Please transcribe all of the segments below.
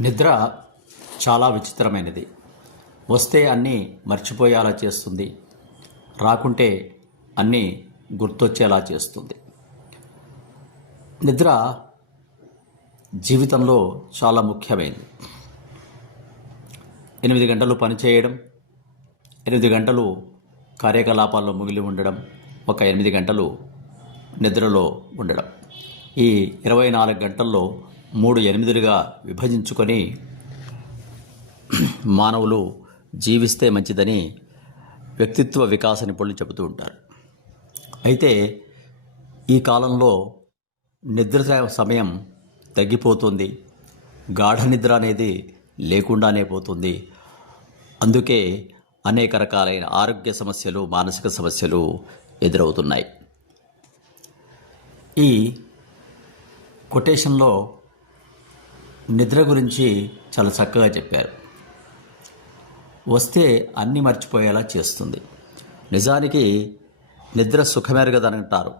నిద్ర చాలా విచిత్రమైనది. వస్తే అన్నీ మర్చిపోయేలా చేస్తుంది. రాకుంటే అన్నీ గుర్తొచ్చేలా చేస్తుంది. నిద్ర జీవితంలో చాలా ముఖ్యమైనది. ఎనిమిది గంటలు పనిచేయడం ఎనిమిది గంటలు కార్యకలాపాల్లో ముగిలి ఉండడం ఒక ఎనిమిది గంటలు నిద్రలో ఉండడం. ఈ ఇరవై నాలుగు గంటల్లో మూడు ఎనిమిదిలుగా విభజించుకొని మానవులు జీవిస్తే మంచిదని వ్యక్తిత్వ వికాస నిపుణులు చెబుతూ ఉంటారు. అయితే ఈ కాలంలో నిద్ర సమయం తగ్గిపోతుంది. గాఢ నిద్ర అనేది లేకుండానే పోతుంది. అందుకే అనేక రకాలైన ఆరోగ్య సమస్యలు మానసిక సమస్యలు ఎదురవుతున్నాయి. ఈ కొటేషన్లో నిద్ర గురించి చాలా చక్కగా చెప్పారు. వస్తే అన్నీ మర్చిపోయేలా చేస్తుంది. నిజానికి నిద్ర సుఖమెరగదనంటారు.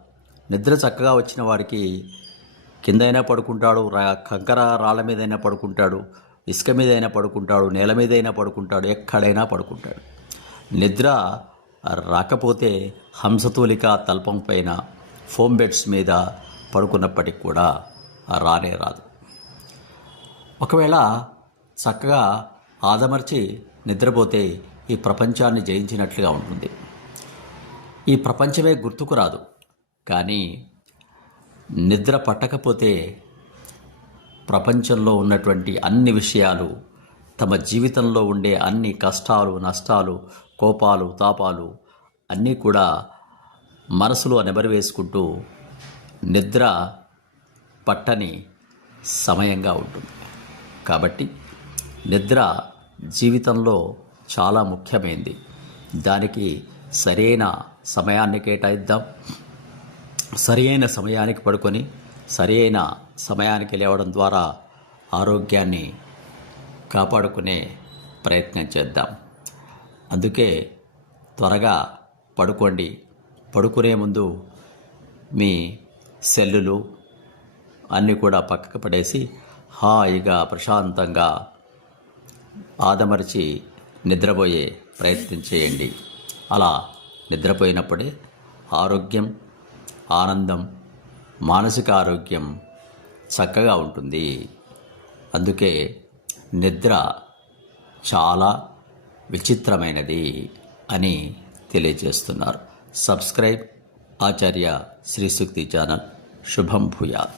నిద్ర చక్కగా వచ్చిన వాడికి కిందైనా పడుకుంటాడు రా కంకర రాళ్ళ మీదైనా పడుకుంటాడు ఇసుక మీదైనా పడుకుంటాడు నేల మీదైనా పడుకుంటాడు ఎక్కడైనా పడుకుంటాడు. నిద్ర రాకపోతే హంసతూలిక తల్పం పైన ఫోమ్ బెడ్స్ మీద పడుకున్నప్పటికి కూడా రానే రాదు. ఒకవేళ చక్కగా ఆదమర్చి నిద్రపోతే ఈ ప్రపంచాన్ని జయించినట్లుగా ఉంటుంది. ఈ ప్రపంచమే గుర్తుకు రాదు. కానీ నిద్ర పట్టకపోతే ప్రపంచంలో ఉన్నటువంటి అన్ని విషయాలు తమ జీవితంలో ఉండే అన్ని కష్టాలు నష్టాలు కోపాలు తాపాలు అన్నీ కూడా మనసులో నెబరివేసుకుంటూ నిద్ర పట్టని సమయంగా ఉంటుంది. కాబట్టి నిద్ర జీవితంలో చాలా ముఖ్యమైనది దానికి సరైన సమయాన్ని కేటాయిద్దాం. సరైన సమయానికి పడుకొని సరైన సమయానికి లేవడం ద్వారా ఆరోగ్యాన్ని కాపాడుకునే ప్రయత్నం చేద్దాం. అందుకే త్వరగా పడుకోండి. పడుకునే ముందు మీ సెల్లులు అన్నీ కూడా పక్కకు పడేసి హాయిగా ప్రశాంతంగా ఆదమరిచి నిద్రపోయే ప్రయత్నం చేయండి. అలా నిద్రపోయినప్పుడే ఆరోగ్యం ఆనందం మానసిక ఆరోగ్యం చక్కగా ఉంటుంది. అందుకే నిద్ర చాలా విచిత్రమైనది అని తెలియజేస్తున్నారు. Subscribe Acharya Srishakti channel. శుభం భూయాత్.